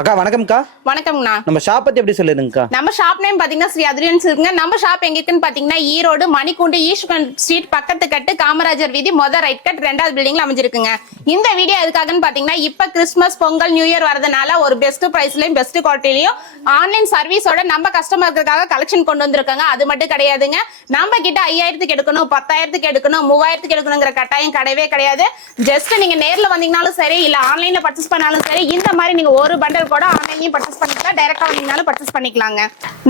அக்கா வணக்கம்க்கா. வணக்கம்ண்ணா. நம்ம ஷாப் பத்தி எப்படி சொல்லுங்கக்கா? நம்ம ஷாப் நேம் பாத்தீங்கன்னா ஸ்ரீ அதிரியன்ஸ் இருக்குங்க. நம்ம ஷாப் எங்க இருக்குன்னு பாத்தீங்கன்னா ஈரோடு மணிக்கூண்டு ஈஸ்வரன் ஸ்ட்ரீட் பக்கத்து கட்டு காமராஜர் வீதி ரைட் கட் 2வது பில்டிங்ல அமைஞ்சிருக்குங்க. இந்த வீடியோ எதுக்காகன்னு பாத்தீங்கன்னா இப்ப கிறிஸ்துமஸ் பொங்கல் நியூ இயர் வரதுனால ஒரு பெஸ்ட் பிரைஸ்லயும் பெஸ்ட் குவாலிட்டிலயும் ஆன்லைன் சர்வீஸோட நம்ம கஸ்டமர்களுக்காக கலெக்ஷன் கொண்டு வந்திருக்காங்க. அது மட்டும் கிடையாதுங்க, நம்ம கிட்ட 5000க்கு எடுக்கணும், 10,000க்கு எடுக்கணும், 3000க்கு எடுக்கணுங்கிற கட்டாயம் கிடையவே கிடையாது. ஜஸ்ட் நீங்க நேர்ல வந்தீங்கனாலும் சரி, இல்ல ஆன்லைன்ல பர்ச்சேஸ் பண்ணாலும் சரி, இந்த மாதிரி நீங்க ஒரு பண்டல் கூட ஆன்லைன்லயும் பர்ச்சேஸ் பண்ணிக்கலாம், டைரக்டா வந்தீங்கனாலும் பர்ச்சேஸ் பண்ணிக்கலாங்க.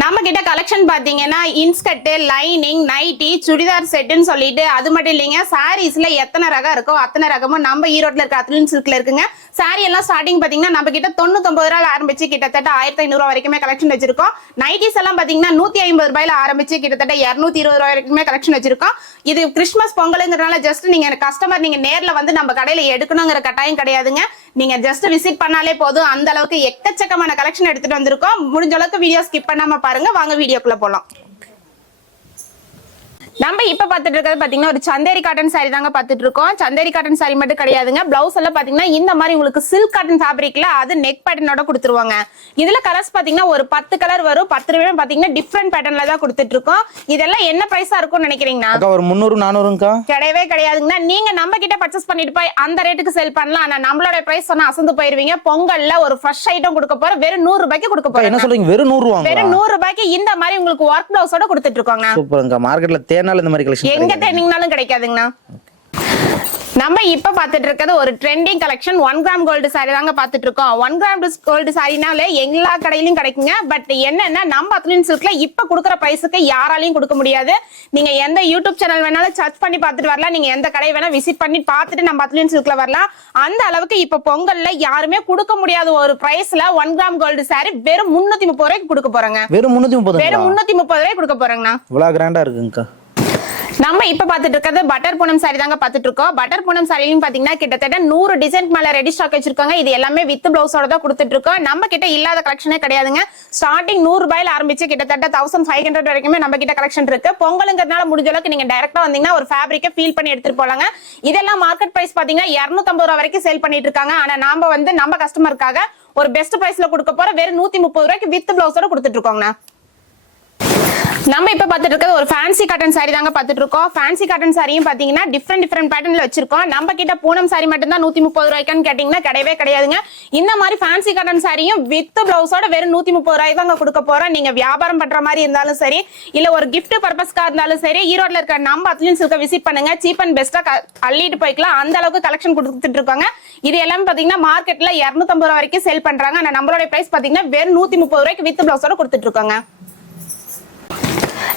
நம்ம கிட்ட கலெக்ஷன் பாத்தீங்கன்னா இன்ஸ்கர்ட், லைனிங், நைட்டி, சுடிதார் செட்னு சொல்லிட்டு அது மட்டும் இல்லைங்க, சாரீஸ்ல எத்தனை ரகம் இருக்கோ அத்தனை ரகமும் நம்ம ஈரோட்ல இருக்க அத்லீன் சில்க்ல இருக்குங்க. சாரி எல்லாம் ஸ்டார்டிங் பாத்தீங்கன்னா நம்ம கிட்ட 99 ரூபாயில ஆரம்பிச்சு கிட்டத்தட்ட 1500 ரூபாய் வரைக்குமே கலெக்ஷன் வச்சிருக்கோம். நைட்டிஸ் எல்லாம் பாத்தீங்கன்னா 150 ரூபாயில ஆரம்பிச்சு கிட்டத்தட்ட 220 ரூபாய் வரைக்குமே கலெக்ஷன் வச்சிருக்கோம். இது கிறிஸ்துமஸ் பொங்கலுங்கிறனால ஜஸ்ட் நீங்க கஸ்டமர் நீங்க நேர்ல வந்து நம்ம கடையில எடுக்கணுங்கிற கட்டாயம் கிடையாதுங்க. நீங்க ஜஸ்ட் விசிட் பண்ணாலே போதும். அந்த அளவுக்கு எக்கச்சக்கமான கலெக்ஷன் எடுத்துட்டு வந்திருக்கோம். முடிஞ்ச அளவுக்கு வீடியோ ஸ்கிப் பண்ணாம பாருங்க. வாங்க வீடியோக்குள்ள போலாம். நம்ம இப்ப பாத்துட்டு இருக்கிறது பாத்தீங்கன்னா ஒரு சந்தேரி காட்டன் சாரி தாங்க பாத்துட்டு இருக்கோம். சந்தேரி காட்டன் சாரி மட்டும் கிடையாதுங்க, பிளவுஸ் எல்லாம் பாத்தீங்கன்னா இந்த மாதிரி உங்களுக்கு சில்க் காட்டன் ஃபேப்ரிக்ல அது நெக் பேட்டர்னோட கொடுத்துருவாங்க. இதுல கலர்ஸ் பாத்தீங்கன்னா ஒரு 10 கலர் வரும். 10 ரூபாய் பாத்தீங்கன்னா டிஃபரெண்ட் பேட்டர்ன்ல தான் கொடுத்துட்டு இருக்கோம். இதெல்லாம் என்ன பிரைஸா இருக்கும்னு நினைக்கிறீங்கன்னா ஒரு 300 400க்கா கிடையவே கிடையாதுங்க. நீங்க நம்ம கிட்ட பர்ச்சேஸ் பண்ணிட்டு போய் அந்த ரேட்டுக்கு சேல் பண்ணலாம். ஆனா நம்மளோட பிரைஸ் சொன்னா அசந்து போயிருவீங்க. பொங்கல்ல ஒரு ஃப்ரெஷ் ஐட்டம் கொடுக்க போற வெறும் 100 ரூபாய்க்கு கொடுக்க போறோம். என்ன சொல்றீங்க? வெறும் 100 ரூபாய்? வெறும் 100 ரூபாய்க்கு இந்த மாதிரி உங்களுக்கு ஒர்க் பிளவுஸோட கொடுத்துட்டு இருக்கோங்க. சூப்பர்ங்க. மார்க்கெட்ல தேனால இந்த மாதிரி கலெக்ஷன் எங்க தேடிங்கனாலும் கிடைக்காதுங்கண்ணா. நம்ம இப்ப பாத்துட்டு இருக்கிறது ஒரு trending collection 1 gram gold sari தாங்க பாத்துட்டு இருக்கோம். 1 கிராம் கோல்டு சாரினாலே எல்லா கடையிலயும் கிடைக்குங்க. பட் என்னன்னா நம்ம அத்லீன் சில்க்ல இப்ப கொடுக்குற பிரைஸுக்கு யாராலையும் கொடுக்க முடியாது. நீங்க எந்த யூடியூப் சேனல் வேணாலும் சர்ச் பண்ணி பார்த்துட்டு வரலாம், நீங்க எந்த கடை வேணா விசிட் பண்ணி பார்த்துட்டு நம்ம அத்லீன் சில்க்ல வரலாம். அந்த அளவுக்கு இப்ப பொங்கல்ல யாருமே கொடுக்க முடியாத ஒரு பிரைஸ்ல 1 கிராம் கோல்டு சாரி வெறும் 330 ரூபாய்க்கு கொடுக்க போறாங்க. வெறும் 330? வெறும் 330 ரூபாய்க்கு கொடுக்க போறாங்கண்ணா. இவ்வளவு கிராண்டா இருக்குங்கக்கா. நம்ம இப்ப பாத்துட்டு இருக்கிறது பட்டர் பூனம் சாரி தாங்க பாத்துட்டு இருக்கோம். பட்டர் பூனம் சாரிலையும் பாத்தீங்கன்னா கிட்டத்தட்ட 100 டிசைன் மேல ரெடி ஸ்டாக் வச்சிருக்காங்க. இது எல்லாமே வித் பிளவுஸோட தான் கொடுத்துட்டு இருக்கோம். நம்ம கிட்ட இல்லாத கலெக்ஷனே கிடையாதுங்க. ஸ்டார்டிங் 100 ரூபாயில ஆரம்பிச்சு கிட்டத்தட்ட 1500 வரைக்குமே நம்ம கிட்ட கலெக்ஷன் இருக்கு. பொங்கலுங்கிறதுனால முடிஞ்ச அளவுக்கு நீங்க டைரக்டா வந்தீங்கன்னா ஒரு ஃபேப்ரிக்கை ஃபீல் பண்ணி எடுத்துட்டு போலாங்க. இதெல்லாம் மார்க்கெட் பிரைஸ் பாத்தீங்கன்னா 250 ரூபாய் வரைக்கும் சேல் பண்ணிட்டு இருக்காங்க. ஆனா நாம வந்து நம்ம கஸ்டமருக்காக ஒரு பெஸ்ட் பிரைஸ்ல கொடுக்க போற வெறும் 130 ரூபாய்க்கு வித் பிளவுஸோட கொடுத்துட்டு இருக்கோங்க. நம்ம இப்ப பாத்துட்டு இருக்கிறது ஒரு ஃபேன்சி காட்டன் சாரி தாங்க பாத்துட்டு இருக்கோம். ஃபேன்சி காட்டன் சாரியும் பாத்தீங்கன்னா டிஃபரெண்ட் பேட்டர்ன்ல வச்சிருக்கோம். நம்ம கிட்ட பூனம் சாரி மட்டும் தான் 130 ரூபாய்க்கான்னு கேட்டீங்கன்னா கிடையவே கிடையாதுங்க. இந்த மாதிரி ஃபேன்சி காட்டன் சாரியும் வித் பிளவுஸோட வெறும் 130 ரூபாய் தாங்க கொடுக்க போறோம். நீங்க வியாபாரம் பண்ற மாதிரி இருந்தாலும் சரி, இல்ல ஒரு கிஃப்ட் பர்பஸ்க்கா இருந்தாலும் சரி, ஈரோட்ல இருக்க நம்ம அத்லீன் சில்க விசிட் பண்ணுங்க. சீப் அண்ட் பெஸ்டா அள்ளிட்டு போய்க்கலாம். அந்த அளவுக்கு கலெக்ஷன் கொடுத்துட்டு இருக்காங்க. இது எல்லாமே பாத்தீங்கன்னா மார்க்கெட்ல 250 ரூபாய் வரைக்கும் சேல் பண்றாங்க. ஆனா நம்மளோட பிரைஸ் பாத்தீங்கன்னா வெறும் 130 ரூபாய்க்கு வித் பிளவுஸோட கொடுத்துட்டு இருக்காங்க.